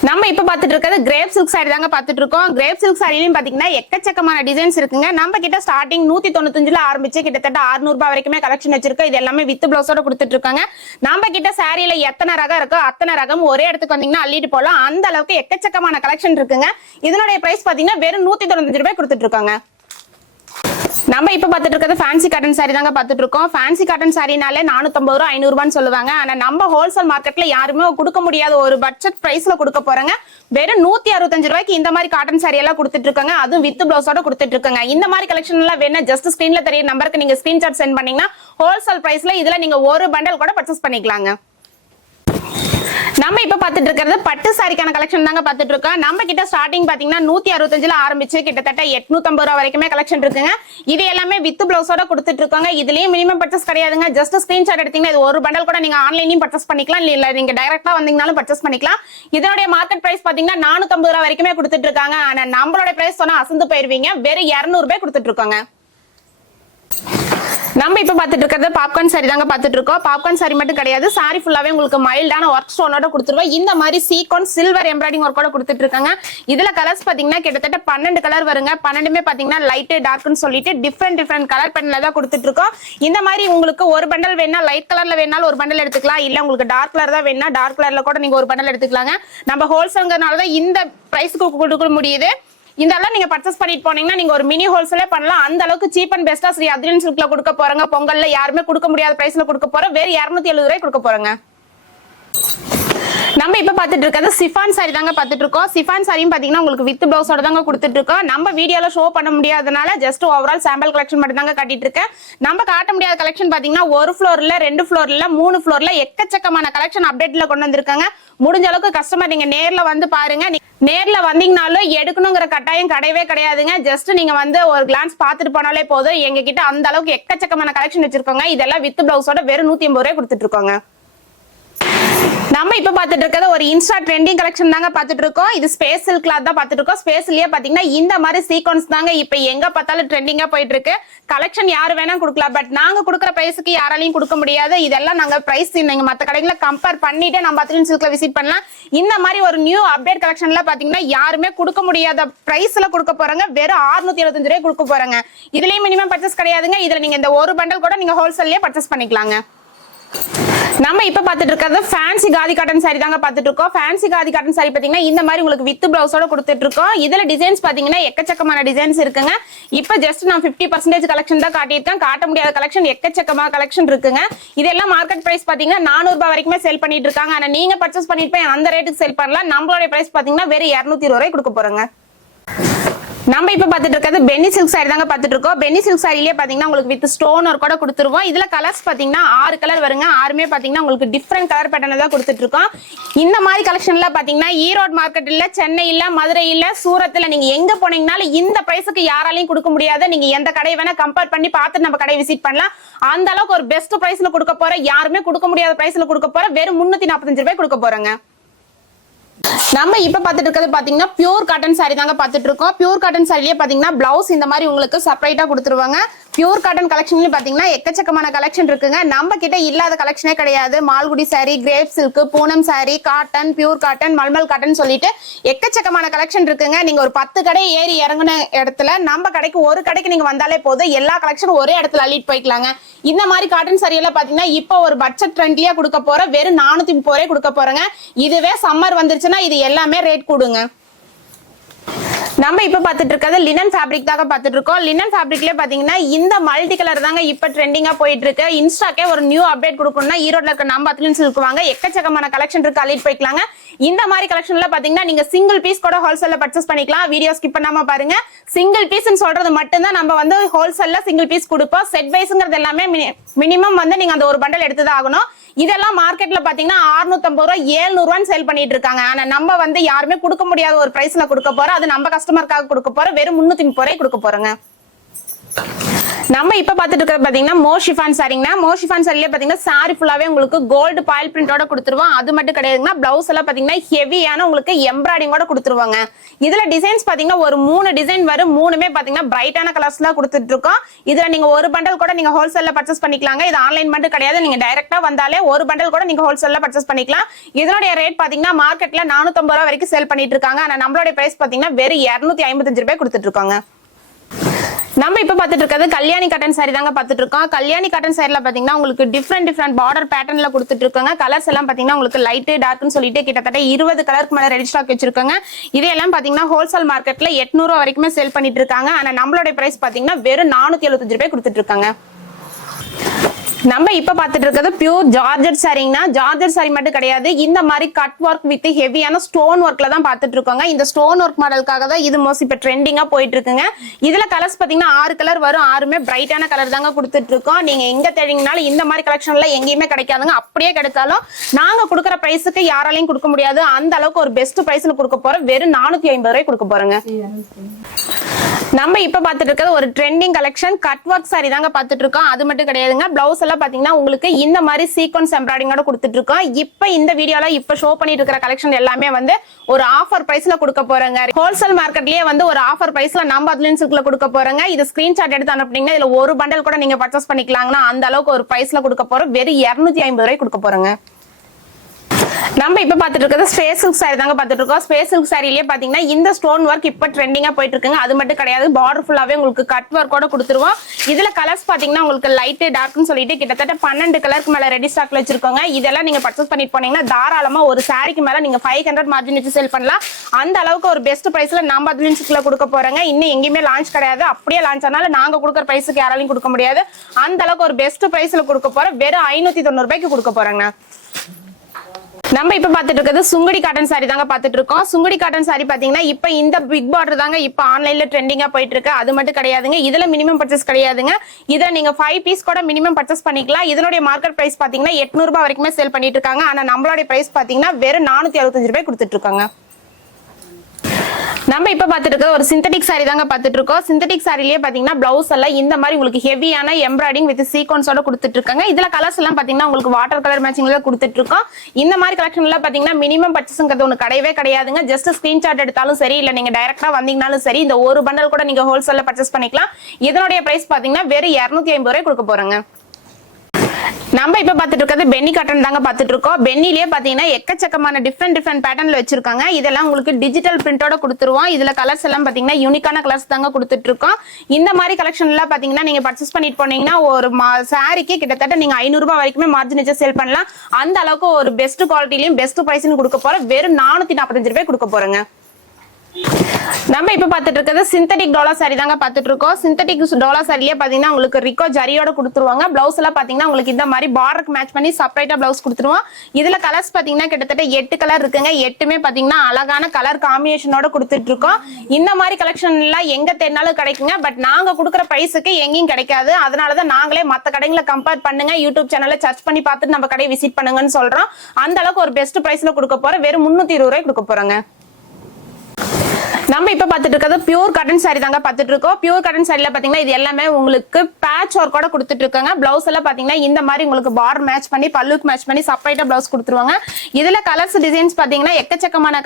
நம்ம இப்ப பாத்துட்டு இருக்கிறது கிரேப் சில்க் சாரி தாங்க பாத்துட்டு இருக்கோம். கிரேப் சில்க் சாரிலையும் பாத்தீங்கன்னா எக்கச்சக்கமான டிசைன்ஸ் இருக்குங்க. நம்ம கிட்ட ஸ்டார்டிங் 195ல ஆரம்பிச்சு கிட்டத்தட்ட 600 ரூபாய் வரைக்குமே கலெக்ஷன் வச்சிருக்கோம். இது எல்லாமே வித் பிளவுஸோட கொடுத்துட்டு இருக்காங்க. நம்ம கிட்ட சாரியில எத்தனை ரகம் இருக்கோ அத்தனை ரகம் ஒரே இடத்துக்கு வந்தீங்கன்னா அள்ளிட்டு போலாம். அந்த அளவுக்கு எக்கச்சக்கமான கலெக்ஷன் இருக்குங்க. இதனுடைய பிரைஸ் பாத்தீங்கன்னா வெறும் 195 ரூபாய் கொடுத்துட்டு இருக்காங்க. நம்ம இப்ப பாத்துட்டு இருக்கிறது ஃபேன்சி காட்டன் சாரி தாங்க பாத்துட்டு இருக்கோம். ஃபேன்சி காட்டன் சாரினாலே 450 ரூபாய் 500 ரூபான்னு சொல்லுவாங்க. ஆனா நம்ம ஹோல்சேல் மார்க்கெட்ல யாருமே கொடுக்க முடியாத ஒரு பட்ஜெட் பிரைஸ்ல கொடுக்க போறாங்க. வெறும் 165 ரூபாய்க்கு இந்த மாதிரி காட்டன் சாரி எல்லாம் கொடுத்துட்டு இருக்காங்க. அதுவும் வித் பிளவுஸோட கொடுத்துட்டு இருக்காங்க. இந்த மாதிரி கலெக்ஷன் எல்லாம் வேணா ஜஸ்ட் ஸ்கிரீன்ல தெரிய நம்பருக்கு நீங்க ஸ்கிரீன்ஷாட் சென்ட் பண்ணீங்கன்னா ஹோல்சேல் பிரைஸ்ல இதுல நீங்க ஒரு பண்டல் கூட பர்ச்சேஸ் பண்ணிக்கலாங்க. நம்ம இப்ப பாத்துட்டு இருக்கிறது பட்டு சாரிக்கான கலெக்ஷன் தாங்க பாத்துட்டு இருக்கோம். நம்ம கிட்ட ஸ்டார்டிங் பாத்தீங்கன்னா 165ல ஆரம்பிச்சு கிட்டத்தட்ட 850 ரூபாய் வரைக்குமே கலெக்ஷன் இருக்குங்க. இது எல்லாமே வித் பிளவுஸோட கொடுத்துட்டு இருக்காங்க. இதுலயும் மினிமம் பர்ச்சேஸ் கிடையாதுங்க. ஜஸ்ட் ஸ்கிரீன்ஷாட் எடுத்தீங்கன்னா இது ஒரு பண்டல் கூட நீங்க ஆன்லைன்லயும் பர்ச்சேஸ் பண்ணிக்கலாம், இல்ல நீங்க டைரக்டா வந்தீங்கனாலும் பர்ச்சேஸ் பண்ணிக்கலாம். இதனுடைய மார்க்கெட் பிரைஸ் பாத்தீங்கன்னா 450 ரூபாய் வரைக்குமே கொடுத்துட்டு இருக்காங்க. ஆனா நம்மளோட பிரைஸ் சொன்னா அசந்து போயிருவீங்க. வெறும் 200 ரூபாய் கொடுத்துட்டு இருக்காங்க. நம்ம இப்ப பாத்துட்டு இருக்கிறது பாப்கார்ன் சாரி தாங்க பாத்துட்டு இருக்கோம். பாப்கார்ன் சாரி மட்டும் கிடையாது, சாரி ஃபுல்லாவே உங்களுக்கு மைல்டான ஒர்க் ஸ்டோனோட கொடுத்துருவோம். இந்த மாதிரி சீக்வென்ஸ் சில்வர் எம்ப்ராய்டிங் ஒர்க்கோட கொடுத்துட்டு இருக்காங்க. இதுல கலர்ஸ் பாத்தீங்கன்னா கிட்டத்தட்ட 12 கலர் வருங்க. 12மே பாத்தீங்கன்னா லைட் டார்க்னு சொல்லிட்டு டிஃபரெண்ட் கலர் பென்ல தான் கொடுத்துட்டு இருக்கோம். இந்த மாதிரி உங்களுக்கு ஒரு பண்டல் வேணா லைட் கலர்ல வேணாலும் ஒரு பண்டல் எடுத்துக்கலாம், இல்ல உங்களுக்கு டார்க் கலர் தான் வேணா டார்க் கலர்ல கூட நீங்க ஒரு பண்டல் எடுத்துக்கலாங்க. நம்ம ஹோல்சேல்ங்கிறதுனால தான் இந்த பிரைஸ்க்கு கொடுக்க முடியுது. இதெல்லாம் நீங்க பர்ச்சேஸ் பண்ணிட்டு போனீங்கன்னா நீங்க ஒரு மினி ஹோல்சேலே பண்ணலாம். அந்த அளவுக்கு சீப் அண்ட் பெஸ்டா ஸ்ரீ அதிரியன் சில்க்ல கொடுக்க போறாங்க. பொங்கல்ல யாருமே கொடுக்க முடியாத பிரைஸ்ல கொடுக்க போறோம். வேற 270 ரூபாய் கொடுக்க போறாங்க. நம்ம இப்ப பாத்துட்டு இருக்கிறது சிஃபான் சாரி தாங்க பாத்துட்டு இருக்கோம். சிஃபான் சாரியும் பாத்தீங்கன்னா உங்களுக்கு வித் பிளவுஸோட தாங்க கொடுத்துட்டு இருக்கோம். நம்ம வீடியோல ஷோ பண்ண முடியாதனால ஜஸ்ட் ஓவரால் சாம்பிள் கலெக்ஷன் மட்டும் தாங்க காட்டிட்டு இருக்கேன். நம்ம காட்ட முடியாத கலெக்ஷன் பாத்தீங்கன்னா ஒரு ஃப்ளோர்ல 2 ஃப்ளோர்ல 3 ஃப்ளோர்ல எக்கச்சக்கமான கலெக்ஷன் அப்டேட்ல கொண்டு வந்திருக்காங்க. முடிஞ்ச அளவுக்கு கஸ்டமர் நீங்க நேர்ல வந்து பாருங்க. நேர்ல வந்தீங்கனாலும் எடுக்கணுங்கிற கட்டாயம் கிடையவே கிடையாதுங்க. ஜஸ்ட் நீங்க வந்து ஒரு கிளான்ஸ் பாத்துட்டு போனாலே போதும். எங்க கிட்ட அந்த அளவுக்கு எக்கச்சக்கமான கலெக்ஷன் வச்சிருக்கோங்க. இதெல்லாம் வித் பிளவுஸோட வெறும் 180 ரூபாய் கொடுத்துட்டு இருக்கோங்க. நம்ம இப்ப பாத்துட்டு இருக்கிறது ஒரு இன்ஸ்டா ட்ரெண்டிங் கலெக்ஷன் தாங்க பாத்துட்டு இருக்கோம். இது ஸ்பேஸ் சில்க் கிளாத் தான் பாத்துட்டு இருக்கோம். ஸ்பேஸ்லயே பாத்தீங்கன்னா இந்த மாதிரி சீக்வன்ஸ் தாங்க இப்ப எங்க பார்த்தாலும் ட்ரெண்டிங்கா போயிட்டு இருக்கு. கலெக்ஷன் யாரு வேணா கொடுக்கலாம். பட் நாங்க கொடுக்குற பிரைஸ்க்கு யாராலையும் கொடுக்க முடியாது. இதெல்லாம் நாங்க பிரைஸ் நீங்க மத்த கடைகளை கம்பேர் பண்ணிட்டு நம்ம அத்லின் சில்க்ல விசிட் பண்ணலாம். இந்த மாதிரி ஒரு நியூ அப்டேட் கலெக்ஷன்ல பாத்தீங்கன்னா யாருமே கொடுக்க முடியாத பிரைஸ்ல கொடுக்க போறாங்க. வெறும் 675 ரூபாய் கொடுக்க போறாங்க. இதுலயும் மினிமம் பர்ச்சேஸ் கிடையாதுங்க. இதுல நீங்க இந்த ஒரு பண்டல் கூட நீங்க ஹோல்சேல்லயே பர்ச்சேஸ் பண்ணிக்கலாங்க. நம்ம இப்ப பாத்துட்டு இருக்கிறது ஃபேன்சி காதி காட்டன் சாரி தாங்க பாத்துட்டு இருக்கோம். ஃபேன்சி காதி காட்டன் சாரி பாத்தீங்கன்னா இந்த மாதிரி உங்களுக்கு வித் பிளவுஸோட கொடுத்துட்டு இருக்கோம். இதுல டிசைன்ஸ் பாத்தீங்கன்னா எக்கச்சக்கமான டிசைன்ஸ் இருக்குங்க. இப்ப ஜஸ்ட் நான் 50% கலெக்ஷன் தான் காட்டியிருக்கேன். காட்ட முடியாத கலெக்ஷன் எக்கச்சக்கமான கலெக்ஷன் இருக்குங்க. இதெல்லாம் மார்க்கெட் பிரைஸ் பாத்தீங்கன்னா 400 ரூபாய் வரைக்குமே சேல் பண்ணிட்டு இருக்காங்க. ஆனா நீங்க பர்ச்சேஸ் பண்ணிட்டு போய் அந்த ரேட்டுக்கு சேல் பண்ணலாம். நம்மளோட பிரைஸ் பாத்தீங்கன்னா வெறும் 220 ரூபாய் கொடுக்க போறோங்க. நம்ம இப்ப பாத்துட்டு இருக்கிறது பென்னி சில்க் சாரி தாங்க பாத்துட்டு இருக்கோம். பென்னி சில்க் சாரிலேயே பாத்தீங்கன்னா உங்களுக்கு வித் ஸ்டோன் ஒர்க் கூட கொடுத்துருவோம். இதுல கலர்ஸ் பாத்தீங்கன்னா 6 கலர் வருங்க. 6மே பாத்தீங்கன்னா உங்களுக்கு டிஃப்ரெண்ட் கலர் பேட்டர்ல தான் கொடுத்துட்டு இருக்கோம். இந்த மாதிரி கலெக்ஷன்ல பாத்தீங்கன்னா ஈரோடு மார்க்கெட் இல்ல, சென்னை இல்ல, மதுரை இல்ல, சூரத்ல நீங்க எங்க போனீங்கனாலும் இந்த பிரைஸ்க்கு யாராலையும் கொடுக்க முடியாது. நீங்க எந்த கடை வேணா கம்பேர் பண்ணி பார்த்து நம்ம கடை விசிட் பண்ணலாம். அந்த அளவுக்கு ஒரு பெஸ்ட் பிரைஸ்ல கொடுக்க போற, யாருமே கொடுக்க முடியாத பிரைஸ்ல கொடுக்க போற வெறும் 345 ரூபாய் கொடுக்க போறோங்க. நம்ம இப்ப பாத்துட்டு இருக்கிறது பாத்தீங்கன்னா பியூர் காட்டன் சாரி தாங்க பாத்துட்டு இருக்கோம். பியூர் காட்டன் சாரிலேயே பாத்தீங்கன்னா பிளவுஸ் இந்த மாதிரி உங்களுக்கு செப்பரேட்டா கொடுத்துருவாங்க. பியூர் காட்டன் கலெக்ஷன்ல பாத்தீங்கன்னா எக்கச்சக்கமான கலெக்ஷன் இருக்குங்க. நம்ம கிட்ட இல்லாத கலெக்ஷனே கிடையாது. Malgudi sorry, grape silk, Poonam sorry, cotton, pure cotton, mulmul cotton சொல்லிட்டு எக்கச்சக்கமான கலெக்ஷன் இருக்குங்க. நீங்க ஒரு 10 கடை ஏறி இறங்குன இடத்துல நம்ம கடைக்கு ஒரு கடைக்கு நீங்க வந்தாலே போதும், எல்லா கலெக்ஷனும் ஒரே இடத்துல அள்ளிட்டு போய்க்கலாங்க. இந்த மாதிரி காட்டன் சாரி எல்லாம் பாத்தீங்கன்னா இப்போ ஒரு பட்ஜெட் ட்ரெண்ட்லியா கொடுக்க போற வெறும் 430 ரூபாய் கொடுக்க போறேங்க. இதுவே சம்மர் வந்துருச்சுன்னா இது எல்லாமே ரேட் கூடுங்க. நம்ம இப்ப பாத்துட்டு இருக்கிறது லினன் ஃபேப்ரிக் தாங்க பாத்துட்டு இருக்கோம். லினன் ஃபேப்ரிக்லயே பாத்தீங்கன்னா இந்த மல்டி கலர் தாங்க இப்ப ட்ரெண்டிங்கா போயிட்டு இருக்கு. இன்ஸ்டாக்கே ஒரு நியூ அப்டேட் கொடுக்கணும்னா ஈரோட்ல இருக்க நம்ம அத்லின் சில்க் வாங்க. எக்கச்சக்கமான கலெக்ஷன் இருக்கு, அள்ளிட்டு போய்க்கலாங்க. இந்த மாதிரி கலெக்ஷன்ல பாத்தீங்கன்னா நீங்க சிங்கிள் பீஸ் கூட ஹோல்சேல்ல பர்ச்சேஸ் பண்ணிக்கலாம். வீடியோ ஸ்கிப் பண்ணாம பாருங்க. சிங்கிள் பீஸ் சொல்றது மட்டும் தான் நம்ம வந்து ஹோல்சேல்ல சிங்கிள் பீஸ் கொடுப்போம். செட் வைஸ்ங்கிறது எல்லாமே மினிமம் வந்து நீங்க அந்த ஒரு பண்டல் எடுத்துதான் ஆகணும். இதெல்லாம் மார்க்கெட்ல பாத்தீங்கன்னா 650 ரூபாய் 700 ரூபாய் சேல் பண்ணிட்டு இருக்காங்க. ஆனா நம்ம வந்து யாருமே கொடுக்க முடியாத ஒரு பிரைஸ்ல கொடுக்க போறோம். அது நம்ம கஸ்டமருக்காக கொடுக்க போறோம். வெறும் 330 ரூபாய் கொடுக்க போறோங்க. நம்ம இப்ப பாத்துட்டு இருக்கிறது பாத்தீங்கன்னா மோஷிஃபான் சாரிங்க. மோஷிஃபான் சாரிலே பாத்தீங்கன்னா சாரி ஃபுல்லாவே உங்களுக்கு கோல்டு பாயில் பிரிண்டோட கொடுத்துருவோம். அது மட்டும் கிடையாதுங்கன்னா பிளவுஸ் எல்லாம் பாத்தீங்கன்னா ஹெவியான உங்களுக்கு எம்ப்ராய்டிங்கோட கொடுத்துருவாங்க. இதுல டிசைன்ஸ் பாத்தீங்கன்னா ஒரு 3 டிசைன் வரும். 3மே பாத்தீங்கன்னா பிரைட்டான கலர்ஸ்ல கொடுத்துட்டு இருக்கோம். இதுல நீங்க ஒரு பண்டல் கூட நீங்க ஹோல்சேல்ல பர்ச்சேஸ் பண்ணிக்கலாங்க. இது ஆன்லைன் மட்டும் கிடையாது. நீங்க டைரக்டா வந்தாலே ஒரு பண்டல் கூட நீங்க ஹோல்சேல்ல பர்ச்சேஸ் பண்ணிக்கலாம். இதனுடைய ரேட் பாத்தீங்கன்னா மார்க்கெட்ல 450 ரூபாய் வரைக்கும் சேல் பண்ணிட்டு இருக்காங்க. ஆனா நம்மளுடைய பிரைஸ் பாத்தீங்கன்னா வெறும் 255 ரூபாய் கொடுத்துட்டு இருக்காங்க. நம்ம இப்ப பாத்துட்டு இருக்கிறது கல்யாணி காட்டன் சாரி தாங்க பாத்துட்டு இருக்கோம். கல்யாணி காட்டன் சாரில பாத்தீங்கன்னா உங்களுக்கு டிஃப்ரெண்ட் பார்டர் பேட்டர்ன்ல கொடுத்துட்டு இருக்காங்க. கலர்ஸ் எல்லாம் பாத்தீங்கன்னா உங்களுக்கு லைட் டார்க்னு சொல்லிட்டு கிட்டத்தட்ட 20 கலருக்கு மேல ரெடி ஸ்டாக் வச்சிருக்காங்க. இதெல்லாம் பாத்தீங்கன்னா ஹோல்சேல் மார்க்கெட்ல 800 ரூபாய் வரைக்குமே சேல் பண்ணிட்டு இருக்காங்க. ஆனா நம்மளோட பிரைஸ் பாத்தீங்கன்னா வெறும் 475 ரூபாய் கொடுத்துட்டு இருக்காங்க. நம்ம இப்ப பாத்துட்டு இருக்கிறது பியூர் ஜார்ஜெட் சாரிங்கன்னா ஜார்ஜெட் சாரி மட்டும் கிடையாது. இந்த மாதிரி கட் ஒர்க் வித் ஹெவியான ஸ்டோன் ஒர்க்ல தான் பாத்துட்டு இருக்கோங்க. இந்த ஸ்டோன் ஒர்க் மாடலுக்காக தான் இது மோஸ்ட் இப்ப ட்ரெண்டிங்கா போயிட்டு இருக்குங்க. இதுல கலர்ஸ் பாத்தீங்கன்னா 6 கலர் வரும். 6மே பிரைட்டான கலர் தாங்க கொடுத்துட்டு இருக்கோம். நீங்க எங்க தேடிங்கனாலும் இந்த மாதிரி கலெக்ஷன்ல எங்கேயுமே கிடைக்காதுங்க. அப்படியே கிடைச்சாலும் நாங்க கொடுக்குற பிரைஸுக்கு யாராலையும் கொடுக்க முடியாது. அந்த அளவுக்கு ஒரு பெஸ்ட் பிரைஸ்ல கொடுக்க போறோம். வெறும் 450 ரூபாய் கொடுக்க போறோங்க. நம்ம இப்ப பாத்துட்டு இருக்கிறது ஒரு trending collection cut work sorry தாங்க பாத்துட்டு இருக்கோம். அது மட்டும் கிடையாதுங்க. பிளவுஸ் எல்லாம் பாத்தீங்கன்னா உங்களுக்கு இந்த மாதிரி சீக்வன்ஸ் எம்ப்ராய்டிங்கோட கொடுத்துட்டு இருக்கோம். இப்ப இந்த வீடியோல இப்ப ஷோ பண்ணிட்டு இருக்கிற கலெக்ஷன் எல்லாமே வந்து ஒரு ஆஃபர் பிரைஸ்ல கொடுக்க போறோங்க. ஹோல்சேல் மார்க்கெட்லயே வந்து ஒரு ஆஃபர் பிரைஸ்ல நம்ம அத்லின் சில்க்ல கொடுக்க போறோங்க. இது ஸ்கிரீன்ஷாட் எடுத்து அனுப்புனீங்கன்னா இதுல ஒரு பண்டல் கூட நீங்க பர்ச்சேஸ் பண்ணிக்கலாங்கன்னா அந்த அளவுக்கு ஒரு பிரைஸ்ல கொடுக்க போறோம். வெறும் 250 ரூபாய் கொடுக்க போறோங்க. நம்ம இப்ப பாத்துட்டு இருக்கிறது ஸ்பேஸ் சில்க் சாரி தாங்க பாத்துட்டு இருக்கோம். ஸ்பேஸ் சில்க் சாரிலேயே பாத்தீங்கன்னா இந்த ஸ்டோன் ஒர்க் இப்ப ட்ரெண்டிங்கா போயிட்டு இருக்குங்க. அது மட்டும் கிடையாது, பார்டர் ஃபுல்லாவே உங்களுக்கு கட் ஒர்க்கோட கொடுத்துருவோம். இதுல கலர்ஸ் பாத்தீங்கன்னா உங்களுக்கு லைட் டார்க்னு சொல்லிட்டு கிட்டத்தட்ட 12 கலருக்கு மேல ரெடி ஸ்டாக்ல வச்சிருக்கோங்க. இதெல்லாம் நீங்க பர்ச்சேஸ் பண்ணிட்டு போனீங்கன்னா தாராளமா ஒரு சாரிக்கு மேல நீங்க 500 மார்ஜின் வச்சு சேல் பண்ணலாம். அந்த அளவுக்கு ஒரு பெஸ்ட் பிரைஸ்ல நம்ம அத்லின் சில்க்ல கொடுக்க போறோங்க. இன்னும் எங்கேயுமே லான்ச் கிடையாது. அப்படியே லான்ச் ஆனால நாங்க கொடுக்குற பிரைஸுக்கு யாராலையும் கொடுக்க முடியாது. அந்த அளவுக்கு ஒரு பெஸ்ட் பிரைஸ்ல கொடுக்க போறோம். வெறும் 590 ரூபாய்க்கு கொடுக்க போறாங்க. நம்ம இப்ப பாத்துட்டு இருக்கிறது சுங்குடி காட்டன் சாரி தாங்க பாத்துட்டு இருக்கோம். சுங்குடி காட்டன் சாரி பாத்தீங்கன்னா இப்ப இந்த பிக் பார்டர் தாங்க இப்ப ஆன்லைன்ல ட்ரெண்டிங்கா போயிட்டு இருக்கு. அது மட்டும் கிடையாதுங்க, இதுல மினிமம் பர்ச்சேஸ் கிடையாதுங்க. இதுல நீங்க 5 பீஸ் கூட மினிமம் பர்ச்சேஸ் பண்ணிக்கலாம். இதனுடைய மார்க்கெட் பிரைஸ் பாத்தீங்கன்னா 800 ரூபாய் வரைக்குமே சேல் பண்ணிட்டு இருக்காங்க. ஆனா நம்மளுடைய பிரைஸ் பாத்தீங்கன்னா வெறும் 465 ரூபாய் கொடுத்துட்டு இருக்காங்க. நம்ம இப்ப பாத்துட்டு இருக்க ஒரு சிந்தட்டிக் சாரி தாங்க பாத்துட்டு இருக்கோம். சிந்தட்டிக் சாரிலேயே பாத்தீங்கன்னா பிளவுஸ் எல்லாம் இந்த மாதிரி உங்களுக்கு ஹெவியான எம்ப்ராய்டிங் வித் சீக்வன்ஸோட கொடுத்துட்டு இருக்காங்க. இதுல கலர்ஸ் எல்லாம் பாத்தீங்கன்னா உங்களுக்கு வாட்டர் கலர் மேட்சிங்ல கொடுத்துட்டு இருக்கோம். இந்த மாதிரி கலெக்ஷன் எல்லாம் பாத்தீங்கன்னா மினிமம் பர்ச்சேஸ்ங்கிறது ஒண்ணு கிடையவே கிடையாதுங்க. ஜஸ்ட் ஸ்கிரீன்ஷாட் எடுத்தாலும் சரி, இல்ல நீங்க டைரக்டா வந்தீங்கனாலும் சரி, இந்த ஒரு பண்டல் கூட நீங்க ஹோல்சேல்ல பர்ச்சேஸ் பண்ணிக்கலாம். இதனுடைய பிரைஸ் பாத்தீங்கன்னா வெறும் 250 ரூபாய் கொடுக்க போறோங்க. நம்ம இப்ப பாத்துட்டு இருக்கிறது பென்னி காட்டன் தாங்க பாத்துட்டு இருக்கோம். பென்னிலேயே பாத்தீங்கன்னா எக்கச்சக்கமான டிஃப்ரெண்ட் பேட்டர்ன்ல வச்சிருக்காங்க. இதெல்லாம் உங்களுக்கு டிஜிட்டல் பிரிண்டோட கொடுத்துருவோம். இதுல கலர்ஸ் எல்லாம் பாத்தீங்கன்னா யூனிக்கான கலர்ஸ் தாங்க கொடுத்துட்டு இருக்கோம். இந்த மாதிரி கலெக்ஷன் எல்லாம் பாத்தீங்கன்னா நீங்க பர்ச்சேஸ் பண்ணிட்டு போனீங்கன்னா ஒரு சாரிக்கு கிட்டத்தட்ட நீங்க 500 ரூபாய் வரைக்குமே மார்ஜின் வச்சு சேல் பண்ணலாம். அந்த அளவுக்கு ஒரு பெஸ்ட் குவாலிட்டிலையும் பெஸ்ட் பிரைஸ்னு கொடுக்க போறோம். வெறும் 445 ரூபாய் கொடுக்க போறோங்க. நம்ம இப்ப பாத்துட்டு இருக்கிறது சிந்தட்டிக் டோலா சாரி தாங்க பாத்துட்டு இருக்கோம். சிந்தட்டிக் டோலா சாரிலேயே பாத்தீங்கன்னா உங்களுக்கு ரிக்கோ ஜரியோட கொடுத்துருவாங்க. பிளவுஸ் எல்லாம் பாத்தீங்கன்னா உங்களுக்கு இந்த மாதிரி பார்டருக்கு மேட்ச் பண்ணி செப்பரேட்டா பிளவுஸ் கொடுத்துருவோம். இதுல கலர்ஸ் பாத்தீங்கன்னா கிட்டத்தட்ட 8 கலர் இருக்குங்க. 8மே பாத்தீங்கன்னா அழகான கலர் காம்பினேஷனோட கொடுத்துட்டு இருக்கோம். இந்த மாதிரி கலெக்ஷன் எல்லாம் எங்க தேடினாலும் கிடைக்குங்க. பட் நாங்க கொடுக்குற பிரைஸுக்கு எங்கேயும் கிடைக்காது. அதனாலதான் நாங்களே மத்த கடைகளை கம்பேர் பண்ணுங்க, யூடியூப் சேனல்ல சர்ச் பண்ணி பார்த்துட்டு நம்ம கடையை விசிட் பண்ணுங்கன்னு சொல்றோம். அந்த அளவுக்கு ஒரு பெஸ்ட் பிரைஸ்ல கொடுக்க போறோம். வெறும் 320 ரூபாய் கொடுக்க போறோங்க. நம்ம இப்ப பாத்துட்டு இருக்கிறது பியூர் காட்டன் சாரி தாங்க பாத்துட்டு இருக்கோம். பியூர் காட்டன் சாரில பாத்தீங்கன்னா இது எல்லாமே உங்களுக்கு பேட்ச் ஒர்க்கோட கொடுத்துட்டு இருக்காங்க. பிளவுஸ் எல்லாம் பாத்தீங்கன்னா இந்த மாதிரி உங்களுக்கு பார்டர் மேட்ச் பண்ணி பல்லுக்கு மேட்ச் பண்ணி செப்பரேட்டா பிளவுஸ் கொடுத்துருவாங்க. இதுல கலர்ஸ் டிசைன்ஸ் பாத்தீங்கன்னா எக்கச்சக்கமான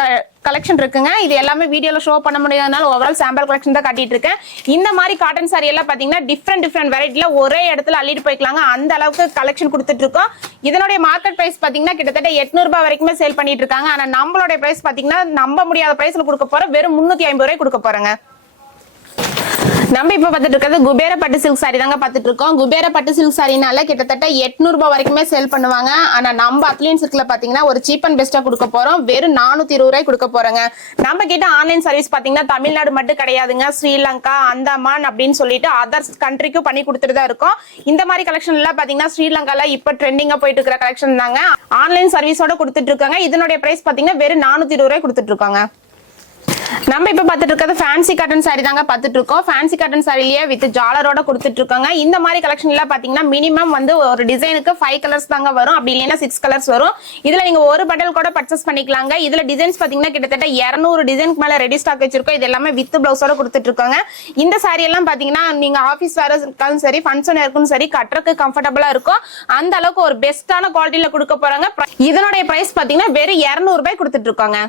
கலெக்ஷன் இருக்குங்க. இது எல்லாமே வீடியோல ஷோ பண்ண முடியாதனால ஓவரால் சாம்பிள் கலெக்ஷன் தான் காட்டிட்டு இருக்கேன். இந்த மாதிரி காட்டன் சாரி எல்லாம் பாத்தீங்கன்னா டிஃப்ரெண்ட் வெரைட்டில ஒரே இடத்துல அள்ளிட்டு போய்க்கலாங்க. அந்த அளவுக்கு கலெக்ஷன் கொடுத்துட்டு இருக்கோம். இதனுடைய மார்க்கெட் பிரைஸ் பாத்தீங்கன்னா கிட்டத்தட்ட 800 ரூபாய் வரைக்குமே சேல் பண்ணிட்டு இருக்காங்க. ஆனா நம்மளுடைய பிரைஸ் பாத்தீங்கன்னா நம்ப முடியாத பிரைஸ்ல கொடுக்க போற வெறும் 350 ரூபாய் கொடுக்க போறேங்க. நம்ம இப்ப பாத்துட்டு இருக்கிறது குபேர பட்டு சில்க் சாரி தாங்க பாத்துட்டு இருக்கோம். குபேர பட்டு சில்க் சாரினால கிட்டத்தட்ட 800 ரூபாய் வரைக்குமே சேல் பண்ணுவாங்க. ஆனா நம்ம அத்லியன் சில்க்ல பாத்தீங்கன்னா ஒரு சீப் அண்ட் பெஸ்டா கொடுக்க போறோம். வெறும் 420 ரூபாய் கொடுக்க போறோங்க. நம்ம கிட்ட ஆன்லைன் சர்வீஸ் பாத்தீங்கன்னா தமிழ்நாடு மட்டும் கிடையாதுங்க, ஸ்ரீலங்கா, அந்தமான் அப்படின்னு சொல்லிட்டு அதர்ஸ் கண்ட்ரிக்கும் பண்ணி கொடுத்துட்டு தான் இருக்கோம். இந்த மாதிரி கலெக்ஷன் எல்லாம் பாத்தீங்கன்னா ஸ்ரீலங்கால இப்ப ட்ரெண்டிங்கா போயிட்டு இருக்கிற கலெக்ஷன் தாங்க. ஆன்லைன் சர்வீஸோட கொடுத்துட்டு இருக்காங்க. இதனுடைய பிரைஸ் பாத்தீங்கன்னா வெறும் 420 ரூபாய் கொடுத்துட்டு இருக்காங்க. நம்ம இப்ப பாத்துட்டு இருக்கிறது ஃபேன்சி காட்டன் சாரி தாங்க பாத்துட்டு இருக்கோம். ஃபேன்சி காட்டன் சாரிலேயே வித் ஜாலரோட கொடுத்துட்டு இருக்காங்க. இந்த மாதிரி கலெக்ஷன் எல்லாம் பாத்தீங்கன்னா மினிமம் வந்து ஒரு டிசைனுக்கு 5 கலர்ஸ் தாங்க வரும். அப்படி இல்லைன்னா 6 கலர்ஸ் வரும். இதுல நீங்க ஒரு பண்டல் கூட பர்ச்சேஸ் பண்ணிக்கலாங்க. இதுல டிசைன்ஸ் பாத்தீங்கன்னா கிட்டத்தட்ட 200 டிசைனுக்கு மேல ரெடி ஸ்டாக் வச்சிருக்கோம். இது எல்லாமே வித் பிளவுஸோட கொடுத்துட்டு இருக்காங்க. இந்த சாரி எல்லாம் பாத்தீங்கன்னா நீங்க ஆபீஸ் வேற இருக்காலும் சரி, ஃபங்க்ஷன் இருக்கும் சரி, கட்டுறதுக்கு கம்ஃபர்டபுளா இருக்கும். அந்த அளவுக்கு ஒரு பெஸ்டான குவாலிட்டியில கொடுக்க போறாங்க. இதனுடைய பிரைஸ் பாத்தீங்கன்னா வெறும் 200 ரூபாய் கொடுத்துட்டு இருக்காங்க.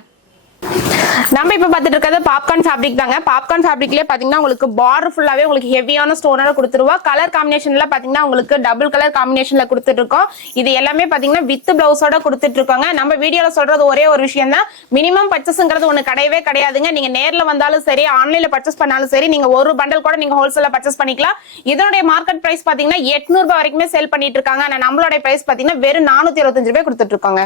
நம்ம இப்ப பாத்துட்டு இருக்கிறது பாப்கார்ன் ஃபேப்ரிக் தாங்க. பாப்கார்ன் ஃபேப்ரிக்லயே பாத்தீங்கன்னா உங்களுக்கு பார்டர் ஃபுல்லாவே உங்களுக்கு ஹெவியான ஸ்டோனோட கொடுத்துருவா. கலர் காம்பினேஷன்ல பாத்தீங்கன்னா உங்களுக்கு டபுள் கலர் காம்பினேஷன்ல கொடுத்துட்டு இருக்கோம். இது எல்லாமே பாத்தீங்கன்னா வித் பிளவுஸோட கொடுத்துட்டு இருக்காங்க. நம்ம வீடியோல சொல்றது ஒரே ஒரு விஷயம் தான், மினிமம் பர்ச்சேஸ்ங்கிறது ஒண்ணு கிடையவே கிடையாதுங்க. நீங்க நேர்ல வந்தாலும் சரி, ஆன்லைன்ல பர்ச்சேஸ் பண்ணாலும் சரி, நீங்க ஒரு பண்டல் கூட நீங்க ஹோல்சேல்ல பர்ச்சேஸ் பண்ணிக்கலாம். இதனுடைய மார்க்கெட் பிரைஸ் பாத்தீங்கன்னா 800 ரூபாய் வரைக்குமே சேல் பண்ணிட்டு இருக்காங்க. ஆனா நம்மளுடைய பிரைஸ் பாத்தீங்கன்னா வெறும் 425 ரூபாய் கொடுத்துட்டு இருக்காங்க.